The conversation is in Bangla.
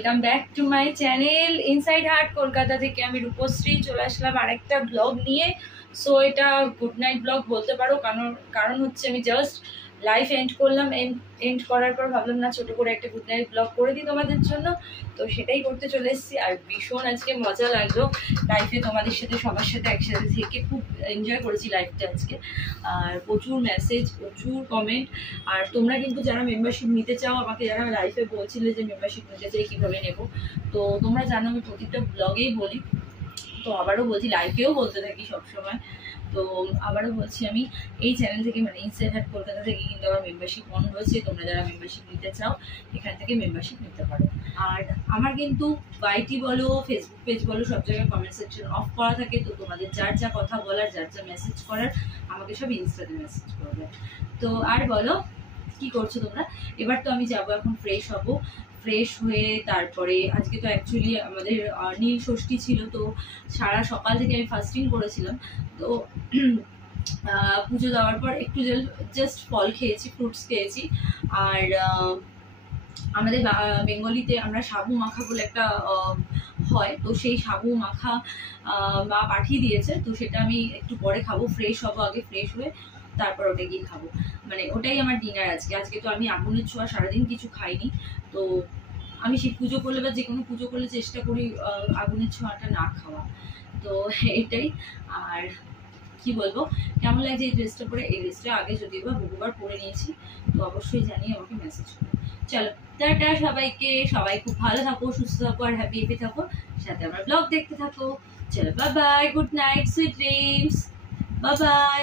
Welcome back to my channel inside heart Kolkata থেকে আমি রূপশ্রী চলে আসলাম আরেকটা ব্লগ নিয়ে। সো এটা গুড নাইট ব্লগ বলতে পারো, কারণ হচ্ছে আমি জাস্ট লাইফ এন্ড করলাম। এন্ড করার পর ভাবলাম না ছোটো করে একটা গুড নাইট ব্লগ করে দিই তোমাদের জন্য, তো সেটাই করতে চলে এসেছি। আর ভীষণ আজকে মজা লাগলো লাইফে তোমাদের সাথে সবার সাথে একসাথে থেকে, খুব এনজয় করেছি লাইফটা আজকে। আর প্রচুর মেসেজ, প্রচুর কমেন্ট। আর তোমরা কিন্তু যারা মেম্বারশিপ নিতে চাও, আমাকে যারা লাইফে বলছিলে যে মেম্বারশিপ নিতে চাই কীভাবে নেবো, তো তোমরা জানো আমি প্রত্যেকটা ব্লগেই বলি, তো আবারও বলছি, লাইফেও বলতে থাকি সবসময়। তো আবারও বলছি, আমি এই চ্যানেল থেকে মানে ইনসাইড হার্ট কলকাতা থেকে কিন্তু আমার মেম্বারশিপ অন হয়েছে। তোমরা যারা মেম্বারশিপ নিতে চাও এখান থেকে মেম্বারশিপ নিতে পারো। আর আমার কিন্তু বাইটি বলো, ফেসবুক পেজ বলো, সব জায়গায় কমেন্ট সেকশন অফ করা থাকে। তো তোমাদের যার যা কথা বলার, যার যা মেসেজ করার, আমাকে সব ইনস্টাতে মেসেজ করবে। তো আর বলো কি করছো তোমরা? এবার তো আমি যাবো, এখন ফ্রেশ হবো। ফ্রেশ হয়ে তারপরে আজকে তো অ্যাকচুয়ালি আমাদের নীল ষষ্ঠী ছিল, তো সারা সকাল থেকে আমি ফাস্টিং করেছিলাম। তো পুজো দেওয়ার পর একটু জাস্ট ফল খেয়েছি, ফ্রুটস খেয়েছি। আর আমাদের বেঙ্গলিতে আমরা সাবু মাখা বলে একটা হয়, তো সেই সাবু মাখা মা পাঠিয়ে দিয়েছে, তো সেটা আমি একটু পরে খাবো। ফ্রেশ হবো আগে, ফ্রেশ হয়ে তারপর ওটা গিয়ে খাবো। মানে ওটাই আমার ডিনার আজকে তো আমি আগুনের ছোঁয়া সারাদিন কিছু খাইনি। তো আমি সেই পুজো করলে বা যে কোনো পুজো করলে চেষ্টা করি আগুনের ছোঁয়াটা না খাওয়া, তো এটাই। আর কি বলবো, কেমন লাগছে এই ড্রেসটা পরে? এই ড্রেসটা আগে যদিও বা বহুবার পরে নিয়েছি, তো অবশ্যই জানিয়ে আমাকে মেসেজ করো। চলো টাটা সবাইকে, সবাই খুব ভালো থাকো, সুস্থ থাকো আর হ্যাপি থাকো, সাথে আমার ব্লগ দেখতে থাকো। চলো bye bye, good night, sweet dreams, bye bye.